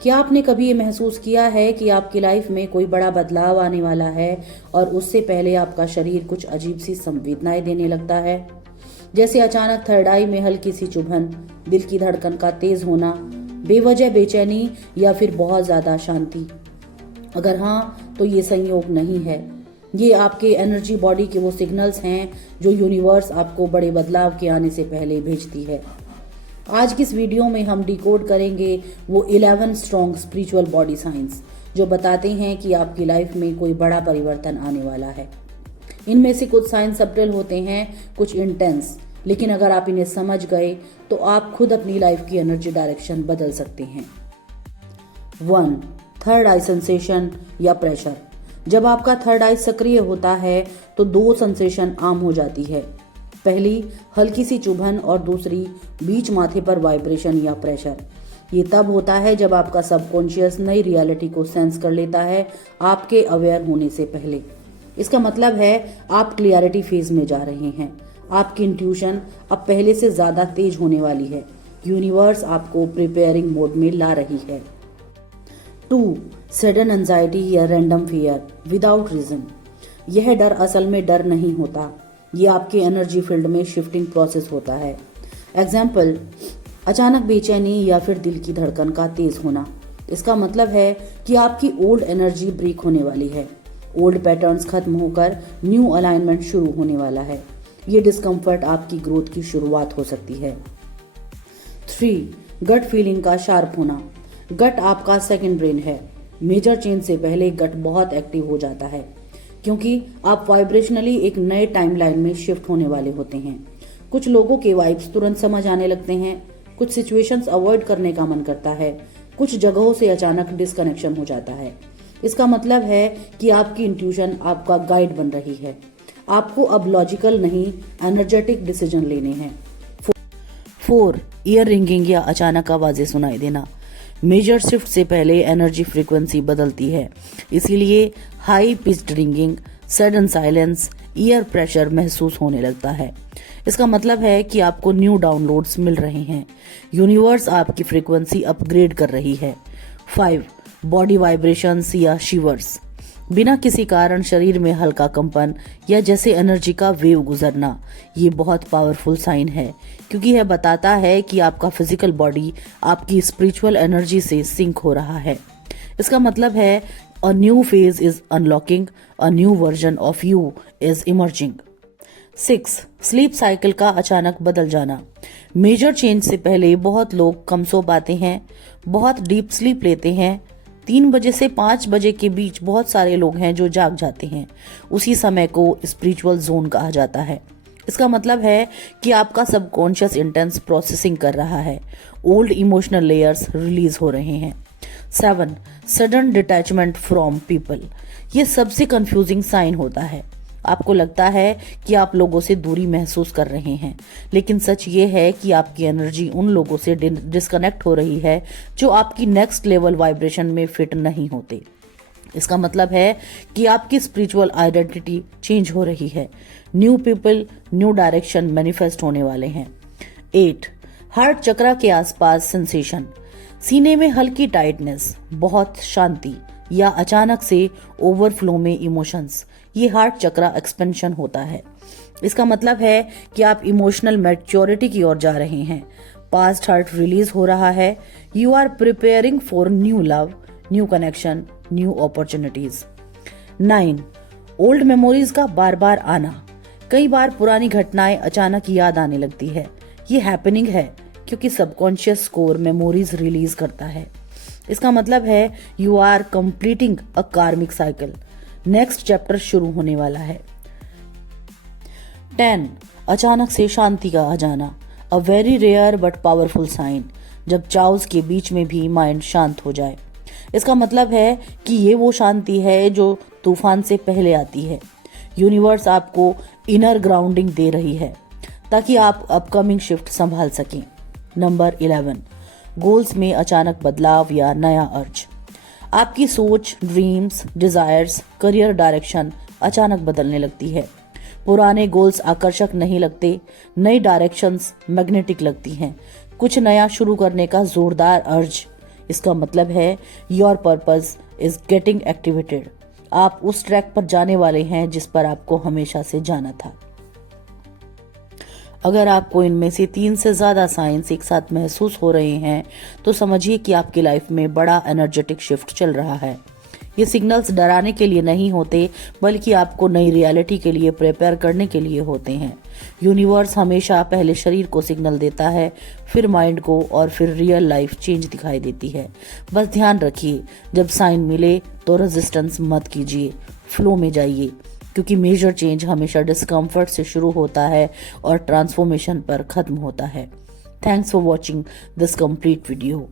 क्या आपने कभी ये महसूस किया है कि आपकी लाइफ में कोई बड़ा बदलाव आने वाला है और उससे पहले आपका शरीर कुछ अजीब सी संवेदनाएं देने लगता है? जैसे अचानक थर्ड आई में हल्की सी चुभन, दिल की धड़कन का तेज होना, बेवजह बेचैनी या फिर बहुत ज्यादा शांति। अगर हाँ, तो ये संयोग नहीं है। ये आपके एनर्जी बॉडी के वो सिग्नल्स हैं जो यूनिवर्स आपको बड़े बदलाव के आने से पहले भेजती है। आज की इस वीडियो में हम डिकोड करेंगे वो 11 स्ट्रॉन्ग स्पिरिचुअल बॉडी साइंस जो बताते हैं कि आपकी लाइफ में कोई बड़ा परिवर्तन आने वाला है। इनमें से कुछ साइंस सब्टल होते हैं, कुछ इंटेंस, लेकिन अगर आप इन्हें समझ गए तो आप खुद अपनी लाइफ की एनर्जी डायरेक्शन बदल सकते हैं। 1. थर्ड आई सेंसेशन या प्रेशर। जब आपका थर्ड आई सक्रिय होता है तो दो सेंसेशन आम हो जाती है। पहली हल्की सी चुभन और दूसरी बीच माथे पर वाइब्रेशन या प्रेशर। ये तब होता है जब आपका सबकॉन्शियस नई रियलिटी को सेंस कर लेता है आपके अवेयर होने से पहले। इसका मतलब है आप क्लियरिटी फेज में जा रहे हैं। आपकी इंट्यूशन अब पहले से ज्यादा तेज होने वाली है। यूनिवर्स आपको प्रिपेयरिंग मोड में ला रही है। 2. सडन एंजाइटी या रैंडम फियर विदाउट रीजन। यह डर असल में डर नहीं होता, ये आपके एनर्जी फील्ड में शिफ्टिंग प्रोसेस होता है। एग्जाम्पल, अचानक बेचैनी या फिर दिल की धड़कन का तेज होना। इसका मतलब है कि आपकी ओल्ड एनर्जी ब्रेक होने वाली है। ओल्ड पैटर्न्स खत्म होकर न्यू अलाइनमेंट शुरू होने वाला है। ये डिस्कम्फर्ट आपकी ग्रोथ की शुरुआत हो सकती है। 3. गट फीलिंग का शार्प होना। गट आपका सेकंड ब्रेन है। मेजर चेंज से पहले गट बहुत एक्टिव हो जाता है क्योंकि आप वाइब्रेशनली एक नए टाइमलाइन में शिफ्ट होने वाले होते हैं। कुछ लोगों के वाइब्स तुरंत समझ आने लगते हैं, कुछ सिचुएशंस अवॉइड करने का मन करता है, कुछ जगहों से अचानक डिस्कनेक्शन हो जाता है। इसका मतलब है कि आपकी इंट्यूशन आपका गाइड बन रही है। आपको अब लॉजिकल नहीं, एनर्जेटिक डिसीजन लेने हैं। 4. ईयर रिंगिंग या अचानक आवाजें सुनाई देना। मेजर शिफ्ट से पहले एनर्जी फ्रीक्वेंसी बदलती है, इसीलिए high pitched ringing, sudden silence, year pressure महसूस होने लगता है। इसका मतलब है कि आपको न्यू डाउनलोड्स मिल रहे हैं। यूनिवर्स आपकी फ्रीक्वेंसी अपग्रेड कर रही है। 5. बॉडी वाइब्रेशंस या शिवर्स। बिना किसी कारण शरीर में हल्का कंपन या जैसे एनर्जी का वेव गुजरना, ये बहुत पावरफुल साइन है क्योंकि यह बताता है कि आपका फिजिकल बॉडी आपकी स्पिरिचुअल एनर्जी से सिंक हो रहा है। इसका मतलब है a new phase is unlocking, a new version of you is emerging. 6. Sleep cycle का अचानक बदल जाना। मेजर चेंज से पहले बहुत लोग कम सो पाते हैं, बहुत डीप स्लीप लेते हैं। 3 बजे से 5 बजे के बीच बहुत सारे लोग हैं जो जाग जाते हैं। उसी समय को स्पिरिचुअल जोन कहा जाता है। इसका मतलब है कि आपका सबकॉन्शियस इंटेंस प्रोसेसिंग कर रहा है। ओल्ड इमोशनल लेयर्स रिलीज हो रहे हैं। 7. Sudden detachment from people. ये सबसे कंफ्यूजिंग साइन होता है। आपको लगता है कि आप लोगों से दूरी महसूस कर रहे हैं, लेकिन सच ये है कि आपकी एनर्जी उन लोगों से डिस्कनेक्ट हो रही है जो आपकी नेक्स्ट लेवल वाइब्रेशन में फिट नहीं होते। इसका मतलब है कि आपकी स्पिरिचुअल आइडेंटिटी चेंज हो रही है। New people, new direction manifest होने वाले हैं। 8. हार्ट चक्र के आसपास सेंसेशन। सीने में हल्की टाइटनेस, बहुत शांति या अचानक से ओवरफ्लो में इमोशंस। ये हार्ट चक्र एक्सपेंशन होता है। इसका मतलब है कि आप इमोशनल मैच्योरिटी की ओर जा रहे हैं। पास्ट हर्ट रिलीज हो रहा है। You are preparing for new love, new connection, new opportunities. 9. Old memories का बार बार आना। कई बार पुरानी घटनाएं अचानक याद आने लगती है। ये हैपनिंग है क्योंकि सबकॉन्शियस कोर मेमोरीज रिलीज करता है। इसका मतलब है यू आर कंप्लीटिंग अ कार्मिक साइकिल। नेक्स्ट चैप्टर शुरू होने वाला है। 10. अचानक से शांति का आ जाना। A very rare but powerful sign. जब चाउस के बीच में भी माइंड शांत हो जाए। इसका मतलब है कि ये वो शांति है जो तूफान से पहले आती है। यूनिवर्स आपको इनर ग्राउंडिंग दे रही है ताकि आप अपकमिंग शिफ्ट संभाल सकें। नंबर 11. गोल्स में अचानक बदलाव या नया अर्ज। आपकी सोच, ड्रीम्स, डिजायर्स, करियर डायरेक्शन अचानक बदलने लगती है। पुराने गोल्स आकर्षक नहीं लगते, नई डायरेक्शंस मैग्नेटिक लगती हैं। कुछ नया शुरू करने का जोरदार अर्ज। इसका मतलब है your purpose is getting activated. आप उस ट्रैक पर जाने वाले हैं जिस पर आपको हमेशा से जाना था। अगर आपको इनमें से 3 से ज्यादा साइंस एक साथ महसूस हो रहे हैं तो समझिए कि आपकी लाइफ में बड़ा एनर्जेटिक शिफ्ट चल रहा है। ये सिग्नल्स डराने के लिए नहीं होते, बल्कि आपको नई रियलिटी के लिए प्रिपेयर करने के लिए होते हैं। यूनिवर्स हमेशा पहले शरीर को सिग्नल देता है, फिर माइंड को, और फिर रियल लाइफ चेंज दिखाई देती है। बस ध्यान रखिए, जब साइन मिले तो रेजिस्टेंस मत कीजिए, फ्लो में जाइए, क्योंकि मेजर चेंज हमेशा डिस्कम्फर्ट से शुरू होता है और ट्रांसफॉर्मेशन पर खत्म होता है। Thanks for watching this complete video.